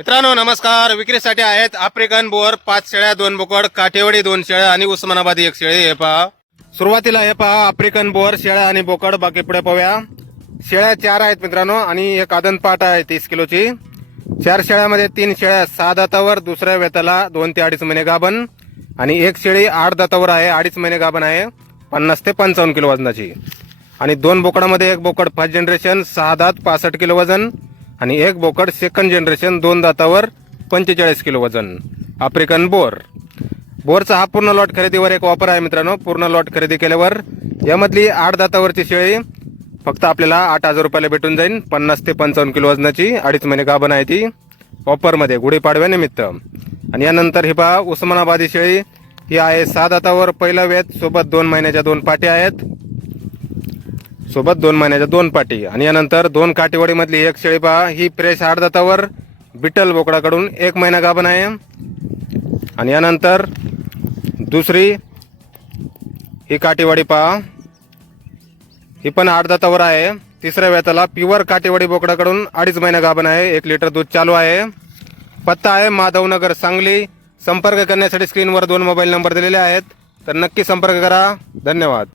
मित्रांनो नमस्कार. विक्रीसाठी आहेत आफ्रिकन बोअर पाच शेळ्या दोन बोकड काठेवाडी दोन शेळ्या आणि उस्मानाबादी एक शेळी. हे पहा. सुरुवातीला हे पहा आफ्रिकन बोअर शेळ्या आणि बोकड. बाकी पुढे पाहूया. शेळ्या चार आहेत मित्रांनो आणि एक आदन पाट आहे तीस किलोची. चार शेळ्यामध्ये तीन शेळ्या सहा दातावर दुसऱ्या वेताला दोन ते अडीच महिने गाभण. आणि एक शेळी आठ दातावर आहे अडीच महिने गाभण आहे पन्नास ते पंचावन्न किलो वजनाची. आणि दोन बोकडामध्ये एक बोकड फर्स्ट जनरेशन सहा दात पासष्ट किलो वजन. आणि एक बोकड सेकंड जनरेशन दोन दातावर पंचेचाळीस किलो वजन. African bore. बोरचा हा पूर्ण लॉट खरेदीवर एक ऑफर आहे मित्रांनो. पूर्ण लॉट खरेदी केल्यावर यामधली आठ दातावरची शेळी फक्त आपल्याला आठ हजार रुपयाला भेटून जाईल पन्नास ते पंचावन्न किलो वजनाची अडीच महिने गाभण आहे ती. ऑफरमध्ये गुढीपाडव्यानिमित्त आणि यानंतर ही पहा उस्मानाबादी शेळी. ही आहे सहा दातावर पहिला वेत सोबत दोन महिन्याच्या दोन पाट्या आहेत. सोबत दोन महिन्याच्या दोन पाटी. आणि यानंतर दोन काटेवाडीमधली एक शेळी पहा ही फ्रेश आठ दातावर बोकडाकडून एक महिना गाभण आहे. आणि यानंतर दुसरी ही काटेवाडी पहा ही पण आठ दातावर आहे. तिसऱ्या वेताला प्युअर काटेवाडी बोकडाकडून अडीच महिना गाभण आहे. एक लिटर दूध चालू आहे. पत्ता आहे माधवनगर सांगली. संपर्क करण्यासाठी स्क्रीनवर दोन मोबाईल नंबर दिलेले आहेत. तर नक्की संपर्क करा. धन्यवाद.